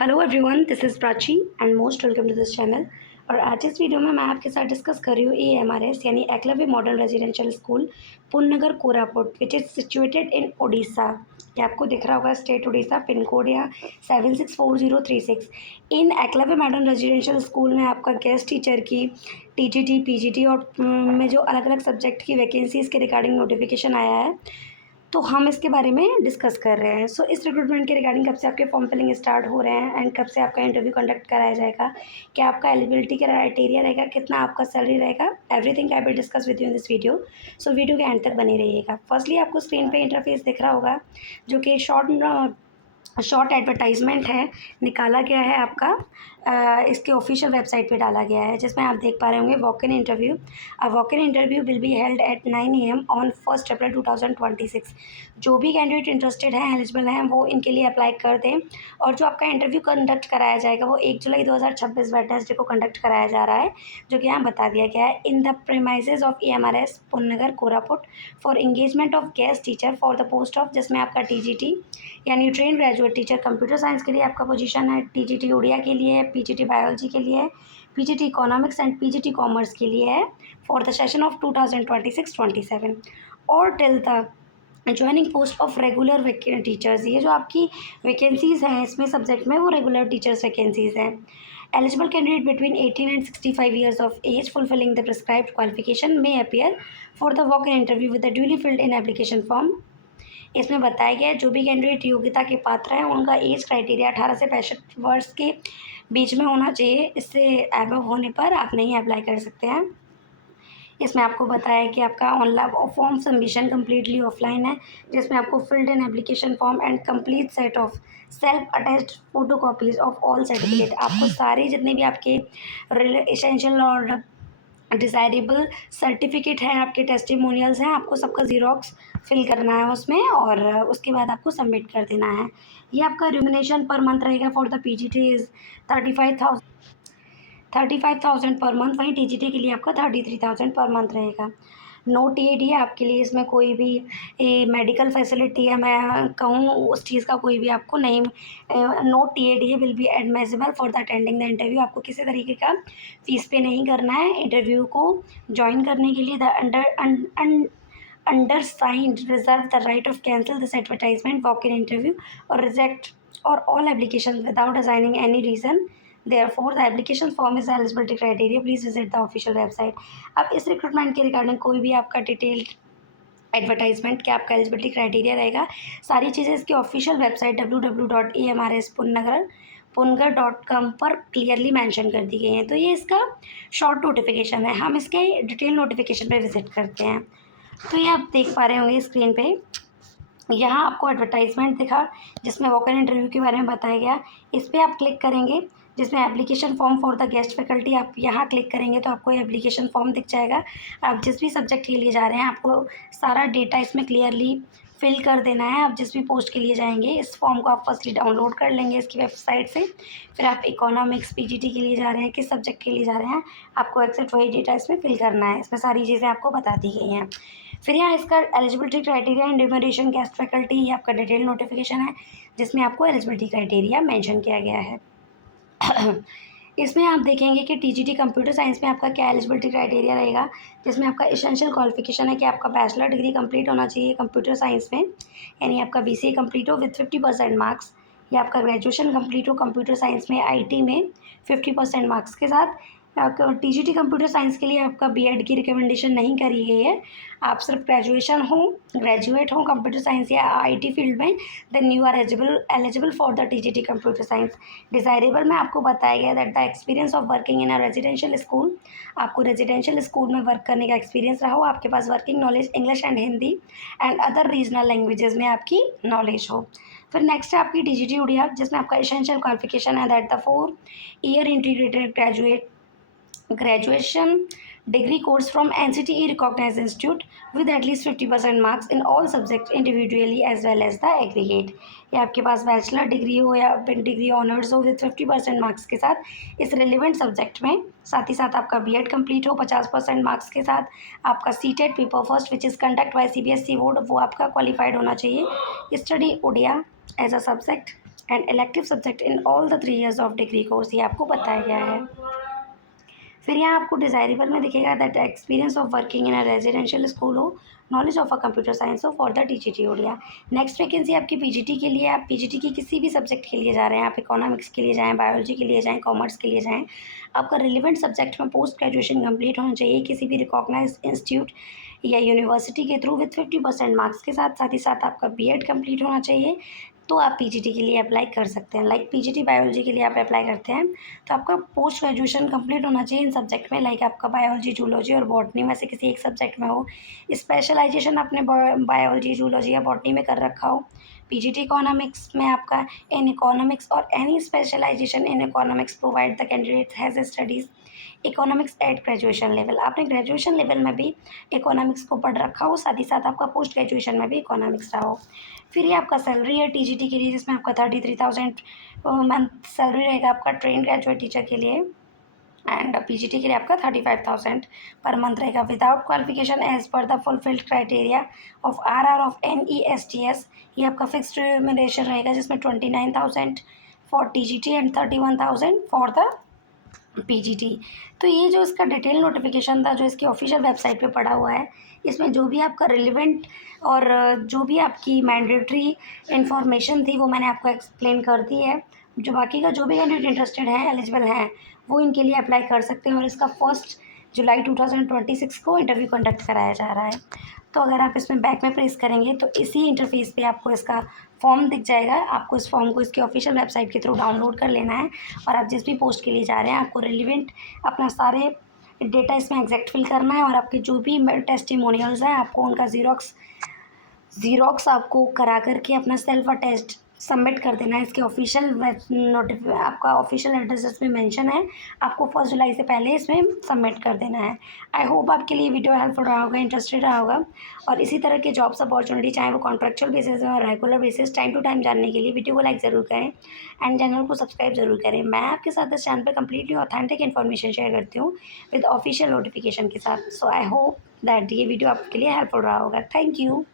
Hello everyone, this is Prachi and most welcome to this channel. और आज इस video में मैं आपके साथ डिस्कस कर रही हूँ AMRS यानी Eklavya model residential school Punnagar Koraput which is situated in Odisha. ये आपको दिख रहा होगा स्टेट उड़ीसा, पिन कोड यहाँ 764036। इन एकलव्य मॉडल रेजिडेंशियल स्कूल में आपका गेस्ट टीचर की TGT PGT और में जो अलग अलग सब्जेक्ट की वैकेंसीज़ के रिगार्डिंग नोटिफिकेशन आया है, तो हम इसके बारे में डिस्कस कर रहे हैं। सो इस रिक्रूटमेंट के रिगार्डिंग कब से आपके फॉर्म फिलिंग स्टार्ट हो रहे हैं एंड कब से आपका इंटरव्यू कंडक्ट कराया जाएगा, क्या आपका एलिजिबिलिटी क्राइटेरिया रहेगा, कितना आपका सैलरी रहेगा, everything I will discuss with you in this video. So video के एंड तक बने रहिएगा। फर्स्टली आपको स्क्रीन पे इंटरफेस दिख रहा होगा जो कि शॉर्ट एडवर्टाइजमेंट है, निकाला गया है आपका इसके ऑफिशियल वेबसाइट पे डाला गया है, जिसमें आप देख पा रहे होंगे walk in interview. Walk in interview will be held at 9 AM on 1 अप्रैल 2026। जो भी कैंडिडेट इंटरेस्टेड हैं, एलिजिबल हैं, वो इनके लिए अप्लाई कर दें। और जो आपका इंटरव्यू कंडक्ट कराया जाएगा वो 1 जुलाई 2026 वेडनेसडे को कंडक्ट कराया जा रहा है, जो कि यहाँ बता दिया गया है। In the premises of AMRS Punnagar Koraput for engagement of guest teacher for the post of, जिसमें आपका TGT यानी train graduate teacher computer science के लिए आपका पोजीशन है, TGT उड़िया के लिए है, PGT बायोलॉजी के लिए है, PGT economics and PGT commerce के लिए है फॉर द सेशन ऑफ 2026-27 और till the joining post of regular teachers. ये जो आपकी वैकेंसीज़ हैं इसमें सब्जेक्ट में वो रेगुलर टीचर्स वैकेंसीज़ हैं। Eligible candidate between 18 and 65 years of age fulfilling the prescribed qualification may appear for the walk-in interview with the duly filled in application form। इसमें बताया गया है जो भी कैंडिडेट योग्यता के पात्र हैं उनका एज क्राइटेरिया 18 से 65 वर्ष के बीच में होना चाहिए। इससे एबव होने पर आप नहीं अप्लाई कर सकते हैं। इसमें आपको बताया कि आपका online form submission completely offline है, जिसमें आपको filled in application form and complete set of self attached photo copies of all certificate. आपको सारे जितने भी आपके एसेंशियल और डिज़ायरेबल सर्टिफिकेट हैं, आपके टेस्टिमोनियल्स हैं, आपको सबका ज़ीरॉक्स फिल करना है उसमें और उसके बाद आपको सबमिट कर देना है। ये आपका रिम्यूनरेशन पर मंथ रहेगा for the PGT is 35,000 per month, वहीं TGT के लिए आपका 33,000 पर मंथ रहेगा। नो TAD है आपके लिए, इसमें कोई भी मेडिकल फैसिलिटी है मैं कहूँ उस चीज़ का कोई भी आपको नहीं। No TAD will be admissible for the attending the interview. आपको किसी तरीके का फीस पे नहीं करना है इंटरव्यू को ज्वाइन करने के लिए। The undersigned reserve the right of cancel this advertisement walk-in interview or reject or all applications without assigning any reason। Therefore the application form is eligibility criteria, please visit the official website। अब इस recruitment के regarding कोई भी आपका detailed advertisement क्या आपका eligibility criteria रहेगा, सारी चीज़ें इसकी ऑफिशियल वेबसाइट www.amrspunnagar.com पर क्लियरली मेंशन कर दी गई हैं। तो ये इसका शॉर्ट नोटिफिकेशन है। हम इसके डिटेल नोटिफिकेशन पे विजिट करते हैं। तो ये आप देख पा रहे होंगे स्क्रीन पे, यहाँ आपको एडवर्टाइजमेंट दिखा जिसमें वॉक इन इंटरव्यू के बारे में बताया गया। इस पर आप क्लिक करेंगे जिसमें application form for the guest faculty, आप यहाँ क्लिक करेंगे तो आपको एप्लीकेशन फॉर्म दिख जाएगा। आप जिस भी सब्जेक्ट के लिए जा रहे हैं आपको सारा डेटा इसमें क्लियरली फिल कर देना है। आप जिस भी पोस्ट के लिए जाएंगे इस फॉर्म को आप फर्स्टली डाउनलोड कर लेंगे इसकी वेबसाइट से। फिर आप इकोनॉमिक्स PGT के लिए जा रहे हैं, किस सब्जेक्ट के लिए जा रहे हैं, आपको एक्सेक्ट वही डेटा इसमें फिल करना है। इसमें सारी चीज़ें आपको बता दी गई हैं। फिर यहाँ इसका eligibility criteria and remuneration guest faculty, ये आपका डिटेल नोटिफिकेशन है जिसमें आपको एलिजिबिलिटी क्राइटेरिया मेंशन किया गया है। इसमें आप देखेंगे कि TGT कंप्यूटर साइंस में आपका क्या एलिजिबिलिटी क्राइटेरिया रहेगा, जिसमें आपका एसेंशियल क्वालिफिकेशन है कि आपका बैचलर डिग्री कंप्लीट होना चाहिए कंप्यूटर साइंस में, यानी आपका BCA कंप्लीट हो विथ 50% मार्क्स, या आपका ग्रेजुएशन कंप्लीट हो कंप्यूटर साइंस में IT में 50% मार्क्स के साथ। TGT कंप्यूटर साइंस के लिए आपका BEd की रिकमेंडेशन नहीं करी गई है। आप सिर्फ ग्रेजुएट हो कंप्यूटर साइंस या IT फील्ड में, then you are eligible for the TGT computer science. Desirable में आपको बताया गया that the experience of working in a residential school, आपको रेजिडेंशियल स्कूल में वर्क करने का एक्सपीरियंस रहा हो, आपके पास working knowledge English and Hindi and other regional languages में आपकी नॉलेज हो। फिर नेक्स्ट है आपकी TGT उड़िया, जिसमें आपका एसेंशियल क्वालिफिकेशन है that the 4-year integrated graduation degree course from NCTE recognized institute with at least 50% marks in all subjects individually as well as the aggregate। या आपके पास बैचलर डिग्री हो या डिग्री ऑनर्स हो with 50% marks के साथ इस relevant subject में, साथ ही साथ आपका BEd कंप्लीट हो 50% मार्क्स के साथ, आपका CTET paper first which is conduct by CBSE board वो आपका क्वालिफाइड होना चाहिए, study Oriya as a subject and elective subject in all the 3 years of degree course, ये आपको बताया गया है। फिर यहाँ आपको डिज़ायरेबल में दिखेगा that experience of working in a residential school हो, knowledge of a computer science हो for the TGT Odia. Next vacancy आपकी पीजीटी के लिए, आप पीजीटी की किसी भी सब्जेक्ट के लिए जा रहे हैं, आप इकोनॉमिक्स के लिए जाएँ, बायोलॉजी के लिए जाएँ, कॉमर्स के लिए जाएँ, आपका रिलेवेंट सब्जेक्ट में पोस्ट ग्रेजुएशन कंप्लीट होना चाहिए किसी भी रिकॉग्नाइज्ड इंस्टीट्यूट या यूनिवर्सिटी के थ्रू विथ 50% मार्क्स के साथ, साथ ही साथ आपका बीएड कंप्लीट होना चाहिए, तो आप पीजीटी के लिए अप्लाई कर सकते हैं। लाइक पीजीटी बायोलॉजी के लिए आप अप्लाई करते हैं तो आपका पोस्ट ग्रेजुएशन कंप्लीट होना चाहिए इन सब्जेक्ट में, लाइक आपका बायोलॉजी, जूलॉजी और बॉटनी में से किसी एक सब्जेक्ट में हो, स्पेशलाइजेशन आपने बायोलॉजी, जूलॉजी या बॉटनी में कर रखा हो, पीजीटी इकोनॉमिक्स में आपका इन इकोनॉमिक्स और any specialization in economics provide the candidate has studies economics at graduation level, आपने ग्रेजुएशन लेवल में भी इकोनॉमिक्स को पढ़ रखा हो, साथ ही साथ आपका पोस्ट ग्रेजुएशन में भी इकोनॉमिक्स रहा हो। फिर ये आपका सैलरी है टीजीटी के लिए, जिसमें आपका 33,000 मंथ सैलरी रहेगा आपका ट्रेन ग्रेजुएट टीचर के लिए, एंड पीजीटी के लिए आपका 35,000 पर मंथ रहेगा without qualification as per the fulfilled criteria of RR of NESTS। ये आपका फिक्स्ड रेम्यूनरेशन रहेगा जिसमें 29,000 for TGT and 31,000 for the PGT. तो ये जो इसका डिटेल नोटिफिकेशन था जो इसकी ऑफिशियल वेबसाइट पे पड़ा हुआ है, इसमें जो भी आपका रिलेवेंट और जो भी आपकी मैंडेटरी इन्फॉर्मेशन थी वो मैंने आपको एक्सप्लेन कर दी है। जो बाकी का जो भी कैंडिडेट इंटरेस्टेड हैं, एलिजिबल हैं, वो इनके लिए अप्लाई कर सकते हैं और इसका 1 जुलाई 2026 को इंटरव्यू कंडक्ट कराया जा रहा है। तो अगर आप इसमें बैक में प्रेस करेंगे तो इसी इंटरफेस पे आपको इसका फॉर्म दिख जाएगा। आपको इस फॉर्म को इसकी ऑफिशियल वेबसाइट के थ्रू डाउनलोड कर लेना है और आप जिस भी पोस्ट के लिए जा रहे हैं आपको रिलेवेंट अपना सारे डेटा इसमें एग्जैक्ट फिल करना है और आपके जो भी टेस्टिमोनियल्स हैं आपको उनका ज़ीरॉक्स आपको करा करके अपना सेल्फ अटेस्ट सबमिट कर देना है। इसके ऑफिशियल आपका ऑफिशियल एड्रेस इसमें मेंशन है, आपको 1 जुलाई से पहले इसमें सबमिट कर देना है। आई होप आपके लिए वीडियो हेल्पफुल रहा होगा, इंटरेस्टेड रहा होगा, और इसी तरह के जॉब्स अपॉर्चुनिटी चाहे वो कॉन्ट्रेक्चुअल बेसिस और regular basis time to time जानने के लिए वीडियो को लाइक ज़रूर करें एंड चैनल को सब्सक्राइब ज़रूर करें। मैं आपके साथ इस चैनल पर कम्प्लीटली ऑथेंटिक इन्फॉर्मेशन शेयर करती हूँ विद ऑफिशियल नोटिफिकेशन के साथ। सो आई होप दैट ये वीडियो आपके लिए हेल्पफुल रहा होगा। Thank you.